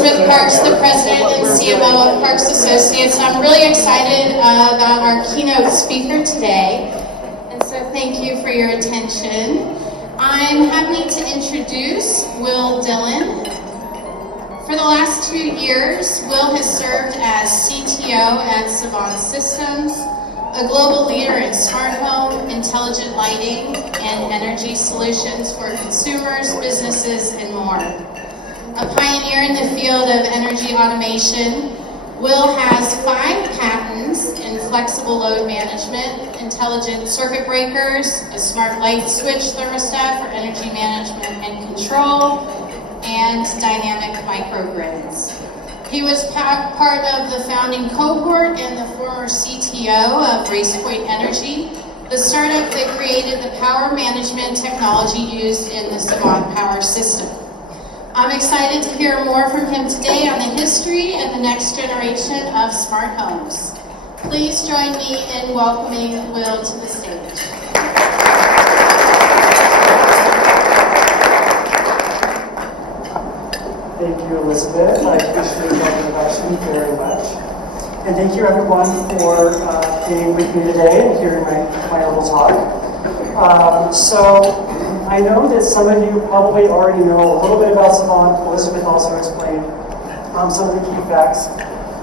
Elizabeth Parks, the President and CMO of Parks Associates. I'm really excited about our keynote speaker today, and so thank you for your attention. I'm happy to introduce Will Dillon. For the last 2 years, Will has served as CTO at Savant Systems, a global leader in smart home, intelligent lighting, and energy solutions for consumers, businesses, and more. A pioneer in the field of energy automation, Will has 5 patents in flexible load management, intelligent circuit breakers, a smart light switch thermostat for energy management and control, and dynamic microgrids. He was part of the founding cohort and the former CTO of RacePoint Energy, the startup that created the power management technology used in the Savant power system. I'm excited to hear more from him today on the history and the next generation of smart homes. Please join me in welcoming Will to the stage. Thank you, Elizabeth. I appreciate your introduction very much. And thank you, everyone, for being with me today and hearing my little talk. So I know that some of you probably already know a little bit about Savant. Elizabeth also explained some of the key facts.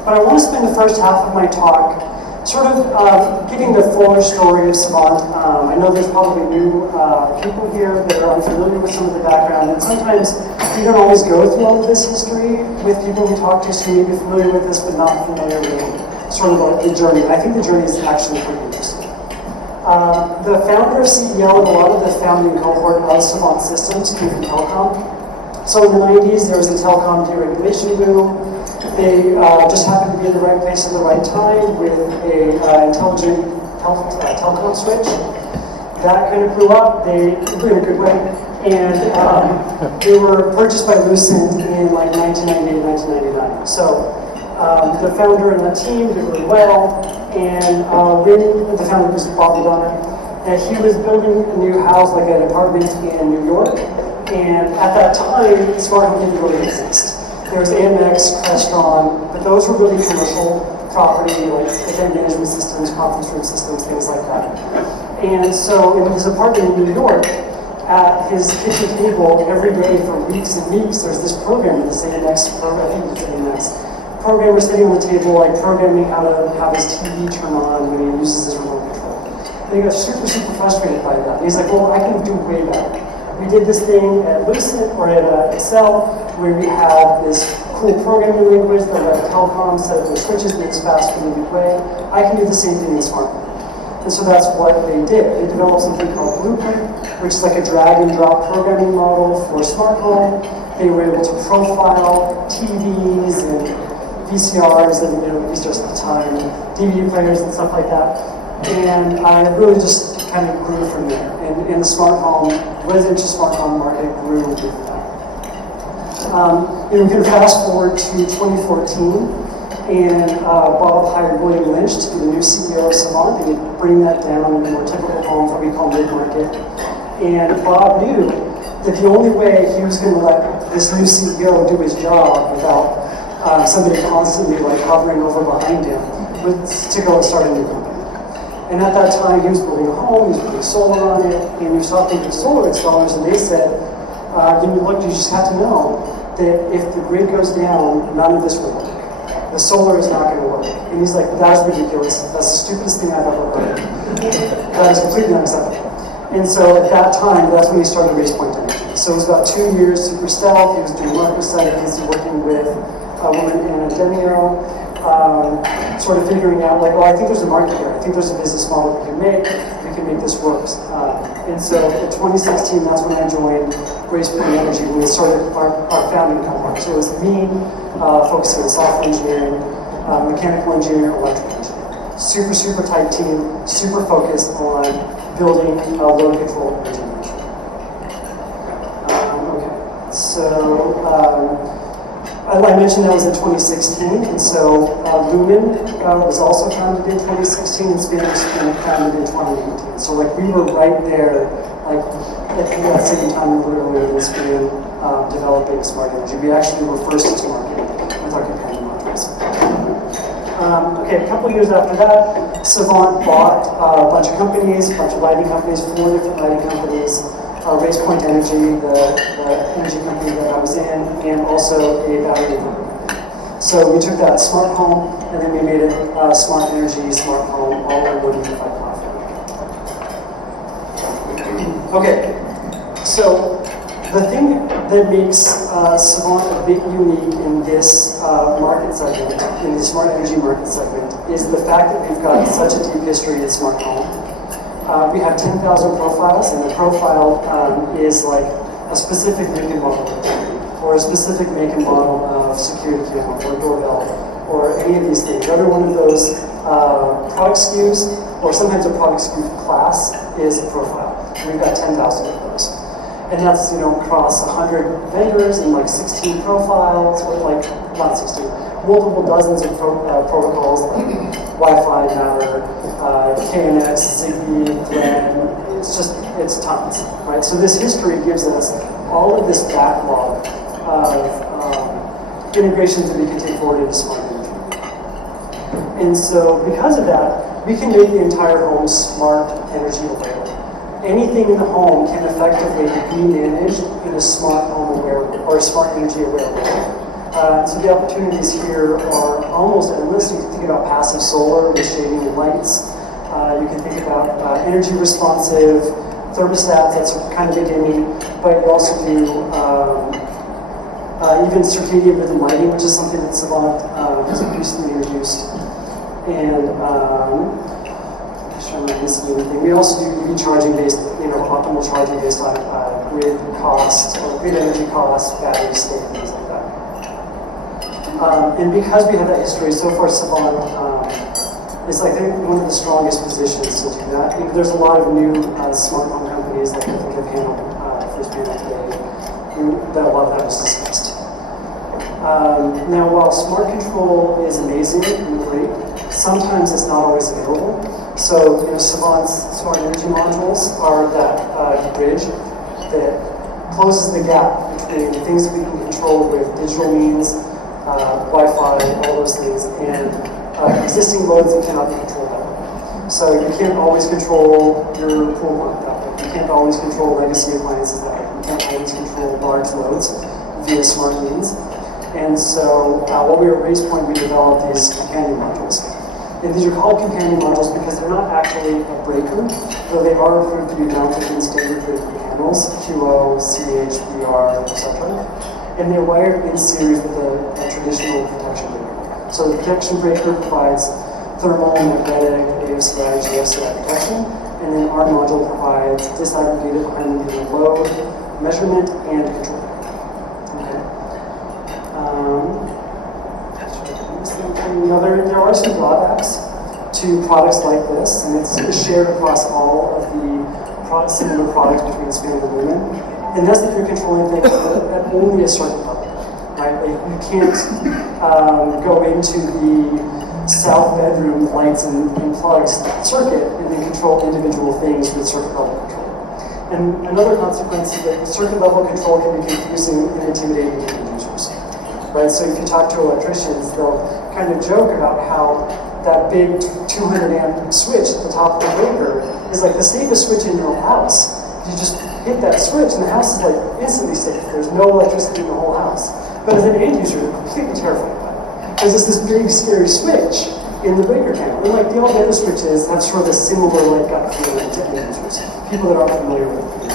But I want to spend the first half of my talk sort of giving the fuller story of Savant. I know there's probably new people here that are unfamiliar with some of the background, and sometimes you don't always go through all of this history with people who talk to us who may be familiar with this but not familiar with sort of the journey. I think the journey is actually pretty interesting. The founder, CEO, and a lot of the founding cohort of Savant Systems came from telecom. So in the 90s, there was a telecom deregulation boom. They just happened to be in the right place at the right time with a intelligent telecom switch. That kind of grew up, in a good way, and they were purchased by Lucent in like 1998, 1999. So the founder and the team did really well, and when the founder was Bob Donner, and he was building a new house, like an apartment in New York, and at that time, smart home didn't really exist. There was AMX, Crestron, but those were really commercial property, like event management systems, conference room systems, things like that. And so in his apartment in New York, at his kitchen table, every day for weeks and weeks, there's this program, this AMX program, I think it's AMX. Programmer sitting on the table, like programming how to have his TV turn on when he uses his remote control. And he got super, super frustrated by that. And he's like, well, I can do way better. We did this thing at Lucent or at Excel where we had this cool programming language that let telecom set up their switches, makes fast in a good way. I can do the same thing in smart home. And so that's what they did. They developed something called Blueprint, which is like a drag and drop programming model for smart home. They were able to profile TVs and VCRs and VCRs at the time, DVD players and stuff like that. And I really just kind of grew from there. And the smart home, residential smart home market grew with that. We can fast forward to 2014, and Bob hired William Lynch to be the new CEO of Savant. They would bring that down into more typical homes, what we call mid-market. And Bob knew that the only way he was going to let this new CEO do his job without somebody constantly like hovering over behind him was to go and start a new company. And at that time, he was building a home, he was putting solar on it, and he was talking to solar installers, and they said, you just have to know that if the grid goes down, none of this will work. The solar is not going to work. And he's like, that's ridiculous. That's the stupidest thing I've ever heard. That is completely unacceptable. And so at that time, that's when he started RacePoint Energy. So it was about 2 years, super stealth. He was doing market studies, working with a woman, Anna Demio, sort of figuring out, like, well, I think there's a market here. I think there's a business model we can make this work. And so in 2016, that's when I joined RacePoint Energy, when we started our founding company. So it was me focusing on software engineering, mechanical engineering, electrical engineering. Super, super tight team, super focused on building load control engineering. Okay, so I mentioned that was in 2016, and so Lumen was also founded in 2016, and Spinner was founded in 2018. So like we were right there, like at that same time we were earlier in Spinner developing smart energy. We actually were first to market. things. Okay, a couple years after that, Savant bought a bunch of companies, a bunch of lighting companies, 4 different lighting companies, Race Point Energy, the energy company that I was in, and also a battery company. So we took that smart home, and then we made it smart energy, smart home, all in one unified platform. Okay, so the thing that makes Savant a bit unique in this market segment, in the smart energy market segment, is the fact that we've got such a deep history in smart home. We have 10,000 profiles, and the profile is like a specific make and model of TV, or a specific make and model of security camera, or doorbell, or any of these things. Every one of those product SKUs, or sometimes a product SKU class, is a profile. And we've got 10,000 of those. And that's, across 100 vendors and like 16 profiles, or like, not 16, multiple dozens of protocols like Wi-Fi, Matter, KNX, Zigbee, Glen, it's tons, right? So this history gives us all of this backlog of integrations that we can take forward into smart energy. And so because of that, we can make the entire home smart energy aware. Anything in the home can effectively be managed in a smart home aware or smart energy aware way. So the opportunities here are almost endless. You can think about passive solar with shading and lights. You can think about energy responsive thermostats, that's kind of a gimme, but you also do even circadian rhythm lighting, which is something that Savant has recently introduced. And I'm sure I'm not missing anything. We also do EV charging based, optimal charging based on grid cost, or grid energy cost, battery state, things like that. And because we have that history, so far Savant is like one of the strongest positions to do that. There's a lot of new smart home companies that I think have handled first panel today, that a lot of that was discussed. Now, while smart control is amazing and great, sometimes it's not always available. So, Savant's smart energy modules are that bridge that closes the gap between things that we can control with digital means, Wi-Fi, all those things, and existing loads that cannot be controlled that way. So you can't always control your pool pump that way. You can't always control legacy appliances that way. You can't always control large loads via smart means. And so while we were at Racepoint, we developed these companion modules. And these are called companion modules because they're not actually a breaker, though they are approved to be mounted in standard breaker panels, QO, CH, VR, etc. And they're wired in series with a traditional protection breaker. So the protection breaker provides thermal, magnetic, AFCI, GFCI protection, and then our module provides disaggregated behind the load, measurement, and control. Okay. There are some drawbacks to products like this, and it's shared across all of the similar products between Span and Lumen. And that's that you're controlling things at only a certain level, right? Like you can't go into the south bedroom lights and plugs circuit and then control individual things with circuit level control. And another consequence is that circuit level control can be confusing and intimidating to users, right? So if you talk to electricians, they'll kind of joke about how that big 200 amp switch at the top of the breaker is like the safest switch in your house. You just hit that switch and the house is like instantly safe. There's no electricity in the whole house. But as an end user, you're completely terrified by it. Because it's this big, scary switch in the breaker panel. And like all the other switches have sort of a similar like gut feeling to end users, people that aren't familiar with it.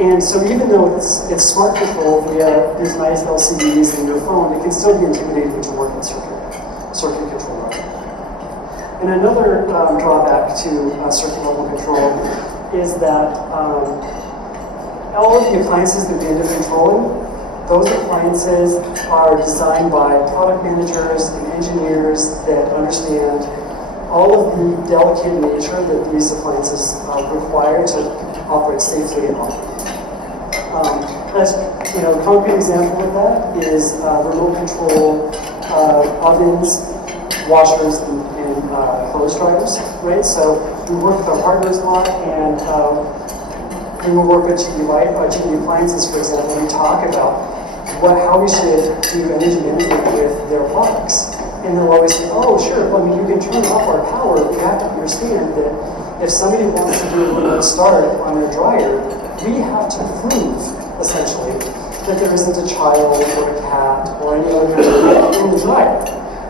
And so even though it's smart control via these nice LCDs in your phone, it can still be intimidating to work in circuit control level. And another drawback to circuit level control is that all of the appliances that we end up controlling, those appliances are designed by product managers and engineers that understand all of the delicate nature that these appliances require to operate safely and optimally. A concrete example of that is remote control ovens, washers, and clothes dryers, right? So we work with our partners a lot, and we will work with GE Appliances, for example, and talk about how we should do energy management with their products. And they'll always say, oh, sure, well, I mean, you can turn off our power. We have to understand that if somebody wants to do a remote start on their dryer, we have to prove, essentially, that there isn't a child or a cat or any other in the dryer,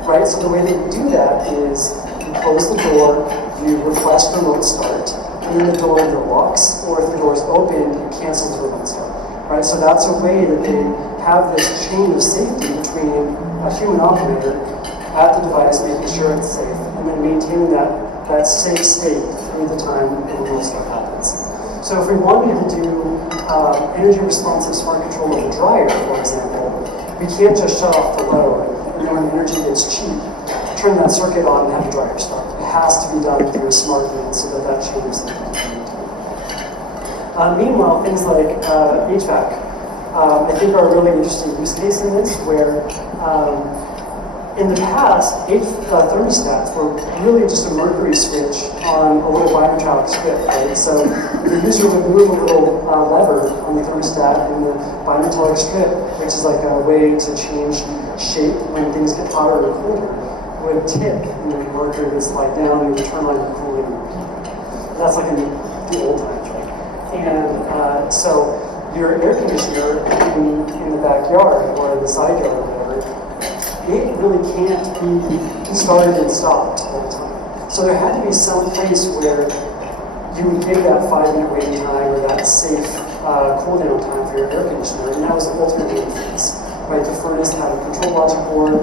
right? So the way that you do that is you close the door, you request remote start, and then the door either locks, or if the door is open, you cancel the remote start, right? So that's a way that they have this chain of safety between a human operator at the device, making sure it's safe, and then maintaining that safe state through the time the remote start happens. So if we wanted to do energy responsive smart control of the dryer, for example, we can't just shut off the load and then when energy gets cheap, turn that circuit on and have the dryer start. It has to be done through a smart grid so that chain of safety. Meanwhile, things like HVAC, I think are a really interesting use case in this, where in the past, thermostats were really just a mercury switch on a little bimetallic strip, right? So the user would move a little lever on the thermostat, and the bimetallic strip, which is like a way to change shape when things get hotter or colder, would tip, and the mercury would slide down, and you would turn on your cooling and repeat. That's like in the old times, right? And so your air conditioner in the backyard or in the side yard or whatever, it really can't be started and stopped all the time. So there had to be some place where you would give that 5-minute waiting time or that safe cool down time for your air conditioner, and that was ultimately the case. Right? The furnace had a control logic board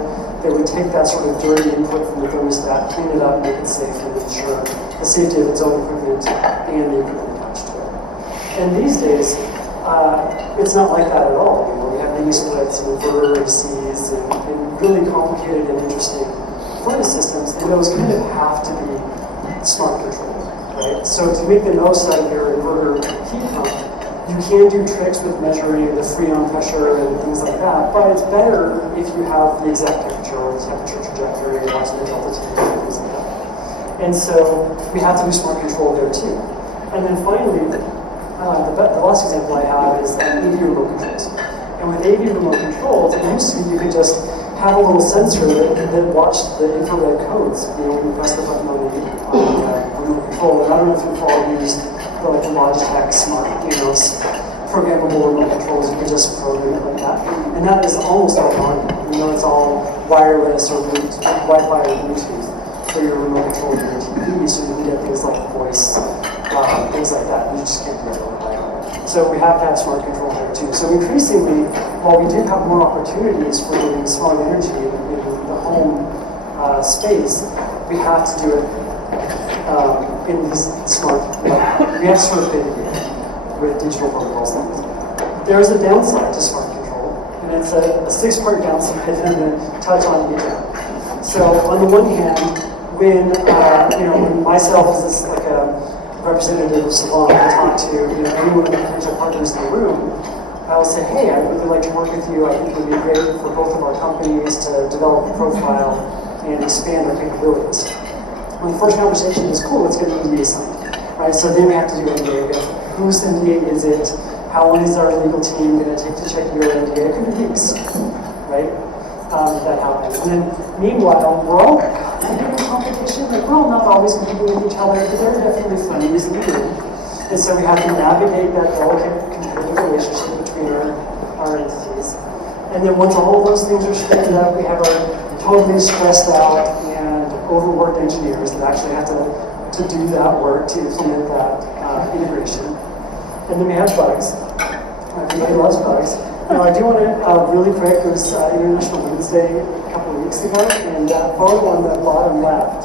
that would take that sort of dirty input from the thermostat, clean it up, make it safe, and ensure the safety of its own equipment and the equipment attached to it. And these days, it's not like that at all. You know, we have mini splits and inverter ACs and really complicated and interesting furnace systems, and those kind of have to be smart controlled, right? So to make the most out of your inverter heat pump, you can do tricks with measuring the freon pressure and things like that, but it's better if you have the exact temperature or the temperature trajectory or the delta T and things like that. And so we have to do smart control there too. And then finally, the last example I have is AV remote controls. And with AV remote controls, it used to be you could just have a little sensor that watched the infrared codes. You know, when you press the button on the remote control. And I don't know if you've all used the Logitech smart, programmable remote controls. You can just program it like that. And that is almost all on. It's all wireless or Wi-Fi or Bluetooth for your remote control of your TV, so you can get things like voice, things like that. You just can't do it on Wi-Fi. So we have to have smart control there too. So increasingly, while we do have more opportunities for doing smart energy in the home space, we have to do it in these smart, we have to sort of mitigate with digital protocols like this. There is a downside to smart control, and it's a 6-part downside that I'm going to touch on each of. So on the one hand, when myself as like a representative of Salon, I talk to any one of the potential partners in the room, I will say, hey, I'd really like to work with you. I think it would be great for both of our companies to develop a profile and expand our capabilities. When the first conversation is cool, let's get an NDA signed, right? So then we have to do NDA. Whose NDA is it? How long is our legal team going to take to check your NDA? It could be weeks, right? That happens. And then meanwhile, we're all in competition. Like, we're all not always competing with each other, because there are definitely frenemies in the room. And so we have to navigate that delicate competitive relationship between our entities. And then once all of those things are straightened up, we have our totally stressed out and overworked engineers that actually have to do that work to implement that integration. And then we have bugs. Everybody loves bugs. Now, I do want to really quick, it was International Women's Day a couple of weeks ago, and that photo on the bottom left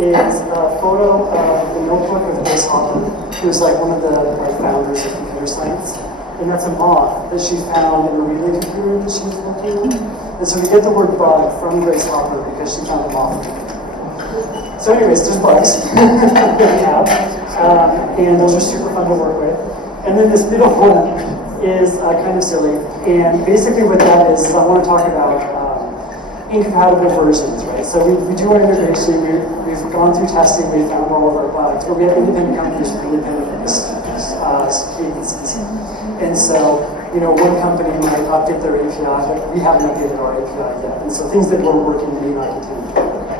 is a photo of the notebook of Grace Hopper, who was like one of the founders of computer science. And that's a moth that she found in a relay computer that she was working on. And so we get the word bug from Grace Hopper because she found a moth. So anyways, there's bugs that we have, and those are super fun to work with. And then this middle one is kind of silly, and basically what that is I want to talk about incompatible versions, right? So we do our integration, we've gone through testing, we found all of our bugs, but we have independent companies with independent cadences. And so one company might update their API, but we haven't updated our API yet. And so things that weren't working may not continue to work.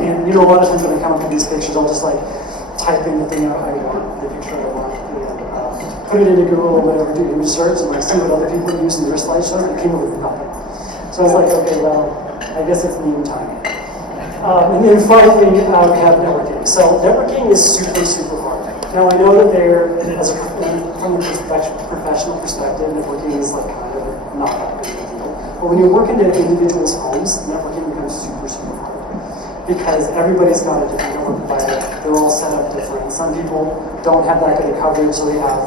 And a lot of times when I come up with these pictures, I'll just type in the thing I want, the picture I want, and put it into Google or whatever, do image search, and see what other people use in their slideshows, and came up with nothing. So I was like, okay, well, I guess it's meme time. And then finally, we have networking. So networking is super, super hard. Now I know that from a professional perspective, networking is kind of not that big of a deal. But when you're working at individuals' homes, networking becomes super, super hard. Because everybody's got a different network provider. They're all set up different. Some people don't have that good of coverage, so they have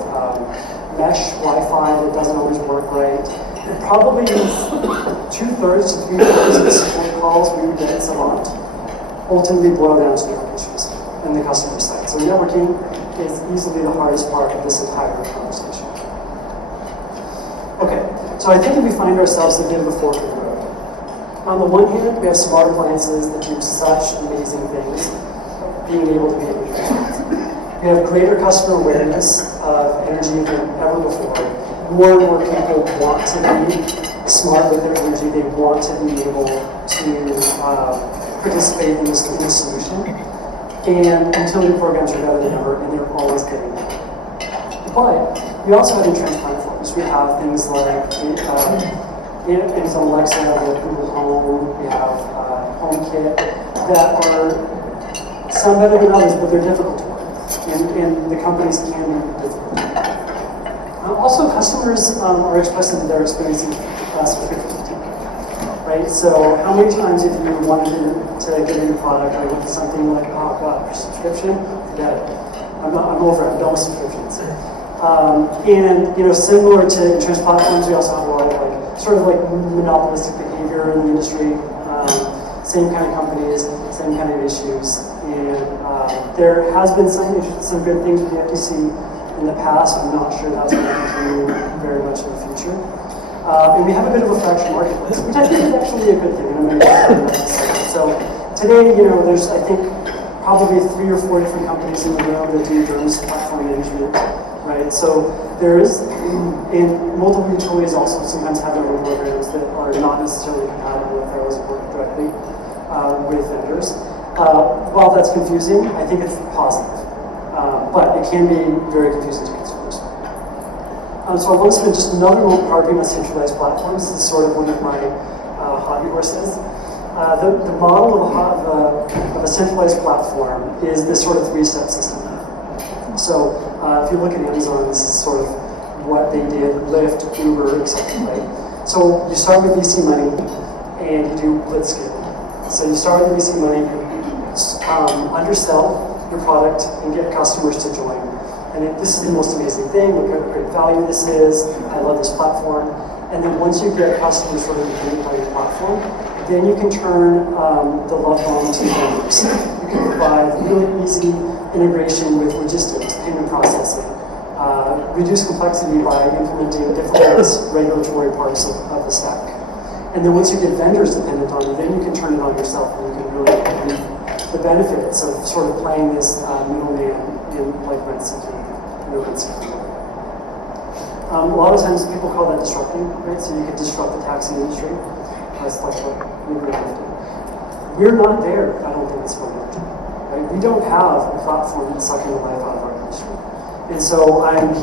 mesh Wi-Fi that doesn't always work right. And probably 2/3 to 3/4 of the support calls we would get at Savant ultimately boil down to network issues in the customer side. So networking is easily the hardest part of this entire conversation. Okay, so I think we find ourselves at a bit of a fork in the road. On the one hand, we have smart appliances that do such amazing things, being able to be energy. We have greater customer awareness of energy than ever before. More and more people want to be smart with their energy. They want to be able to participate in this solution. And utility programs are better than ever, and they're always getting better. But we also have entrenched platforms. We have things like Amazon Alexa, we have Google Home, we have HomeKit that are some better than others, but they're difficult to work. And the companies can be difficult. Also, customers are expressing that they're experiencing subscription fatigue. Right? So how many times have you wanted to get a new product, I went to something like, oh god, subscription? Forget it. I'm over it. I'm done with subscriptions. And similar to entrenched platforms, we also have a lot of monopolistic behavior in the industry. Same kind of companies, same kind of issues. And there has been some good things with the FTC in the past. I'm not sure that's going to continue very much in the future. And we have a bit of a fractured marketplace, which I think is actually a good thing. And I'm going to talk about that in a second. So today, there's, I think, probably 3 or 4 different companies in the world that do DERMS platform management, right? So there is, and multiple utilities also sometimes have their own programs that are not necessarily compatible with those that work directly with vendors. While that's confusing, I think it's positive. But it can be very confusing to consumers. So I want to spend just another moment arguing on centralized platforms. This is sort of one of my hobby horses. The model of a centralized platform is this sort of 3-step system. So if you look at Amazon, this is sort of what they did, Lyft, Uber, etc. Right? So you start with VC money and you do blitzscaling. So you start with VC money, you undersell your product and get customers to join. And this is the most amazing thing. Look at what great value this is. I love this platform. And then once you get customers sort of dependent on your platform, then you can turn the love on to vendors. You can provide really easy integration with logistics, payment processing, reduce complexity by implementing different regulatory parts of the stack. And then once you get vendors dependent on you, then you can turn it on yourself and you can really reap the benefits of sort of playing this middleman in rent seeking. A lot of times people call that disrupting, right? So you could disrupt the taxi industry. That's like what Uber did. We're not there, I don't think, this moment. Right? We don't have a platform that's sucking the life out of our industry. And so I'm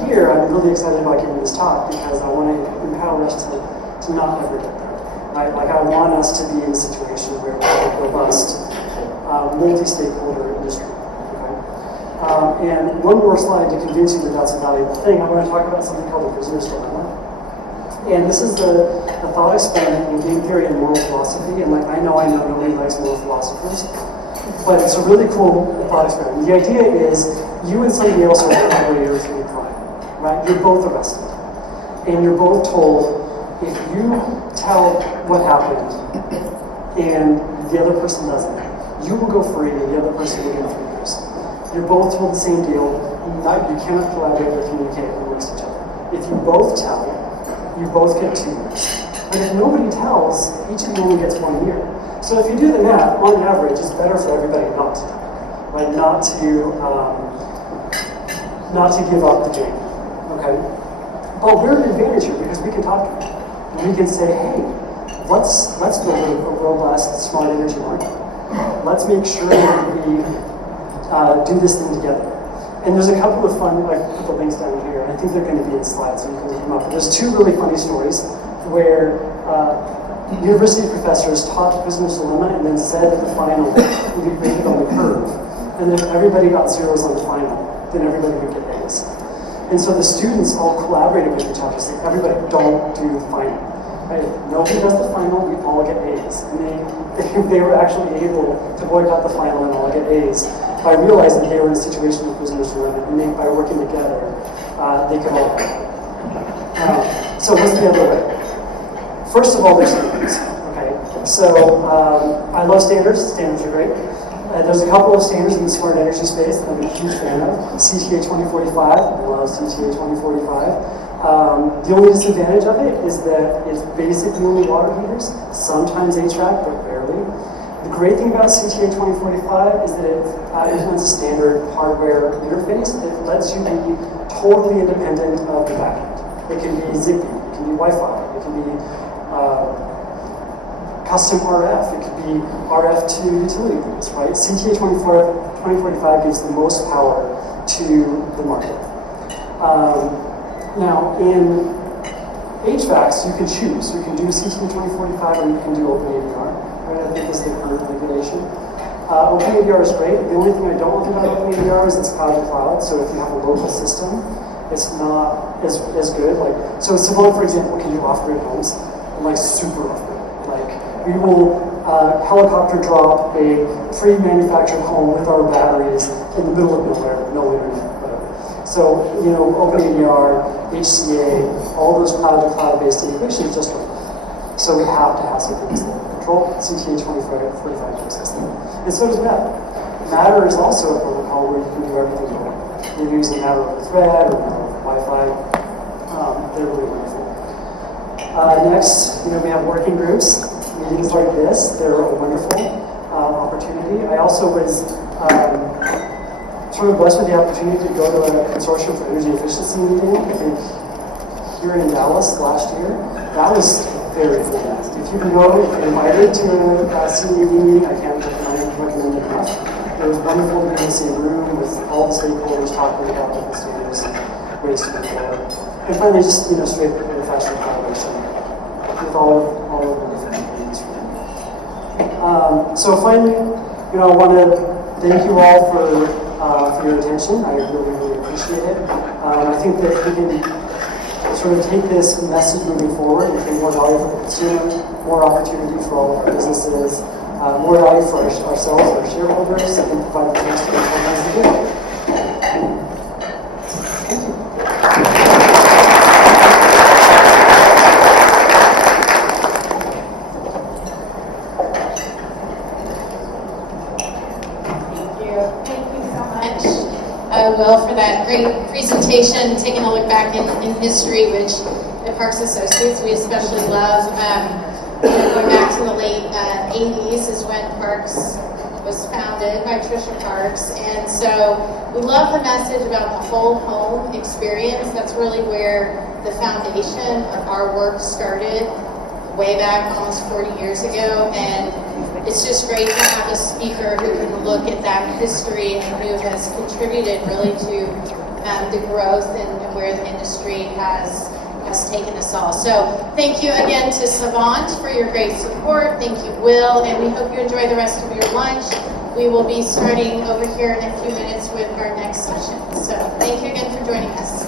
really excited about giving this talk because I want to empower us to not ever get there. Right? Like I want us to be in a situation where we have a robust, multi-stakeholder industry. And one more slide to convince you that that's a valuable thing. I'm going to talk about something called the prisoner's dilemma. And this is the thought experiment in game theory and moral philosophy. And I know nobody likes moral philosophers, but it's a really cool thought experiment. The idea is you and somebody else are collaborators in a crime, right? You're both arrested. And you're both told, if you tell what happened and the other person doesn't, you will go free and the other person will get 3 years. You're both told the same deal. You cannot collaborate or communicate amongst each other. If you both tell, you both get 2 years. But if nobody tells, each of you only gets 1 year. So if you do the math, on average, it's better for everybody not to, right? Not to give up the game. Okay. but we're an advantage here because we can talk to them. And we can say, hey, let's build a robust, smart energy market. Let's make sure that we do this thing together. And there's a couple of fun, like, put the links down here. I think they're going to be in slides, so you can look them up. But there's two really funny stories where university professors taught Prisoner's Dilemma and then said at the final, we rated on the curve. And if everybody got zeros on the final, then everybody would get A's. And so the students all collaborated with each other, saying, everybody don't do the final. Right? If nobody does the final, we all get A's. And they were actually able to boycott the final and all get A's by realizing they were in a situation with Prisoner's Dilemma, and by working together, they could all win. So what's the other way? First of all, there's standards. Okay, so I love standards. Standards are great. There's a couple of standards in the smart energy space that I'm a huge fan of. CTA 2045. I love CTA 2045. The only disadvantage of it is that it's basically only water heaters. Sometimes HVAC, but rarely. The great thing about CTA 2045 is that it implements a standard hardware interface that lets you be totally independent of the backend. It can be Zigbee, it can be Wi-Fi, it can be custom RF, it could be RF to utility grids, right? CTA 2045 gives the most power to the market. Now, in HVACs, you can choose. You can do CTA 2045 or you can do OpenADR. Right? I think this is the current regulation. OpenADR is great. The only thing I don't like about OpenADR is it's cloud to cloud. So if you have a local system, it's not as good. Like, so Savant, for example, can do off-grid homes, and like super off-grid. Like, we will helicopter drop a pre-manufactured home with our batteries in the middle of nowhere, no internet, whatever. So, you know, OpenADR, HCA, all those cloud-to-cloud based integrations just don't work. So we have to have something that's local control. CTA 2045 gives us that. And so does Matter. Matter is also a protocol where you can do everything you want. You're using Matter over Thread or Matter over Wi-Fi. They're really wonderful. Next, you know, we have working groups. Meetings like this, they're a wonderful opportunity. I also was sort of blessed with the opportunity to go to a consortium for energy efficiency meeting, I think, here in Dallas last year. That was very cool. If you know, if you're invited to a CED meeting, I can't recommend it enough. It was wonderful to be in the same room with all the stakeholders talking about different standards and ways to move forward. And finally, just, you know, straight professional collaboration with all of the different communities. So finally, you know, I want to thank you all for your attention. I really, really appreciate it. I think that we can sort of take this message moving forward and create more value for the consumer, more opportunity for all of our businesses, more value for ourselves, our shareholders, and provide the next programs to do it. Thank you. Will, for that great presentation, taking a look back in history, which at Parks Associates we especially love. Going back to the late 80s is when Parks was founded by Trisha Parks, and so we love the message about the whole home experience. That's really where the foundation of our work started, way back almost 40 years ago, and it's just great to have a speaker who can look at that history and who has contributed really to the growth and where the industry has taken us all. So thank you again to Savant for your great support. Thank you, Will, and we hope you enjoy the rest of your lunch. We will be starting over here in a few minutes with our next session. So thank you again for joining us.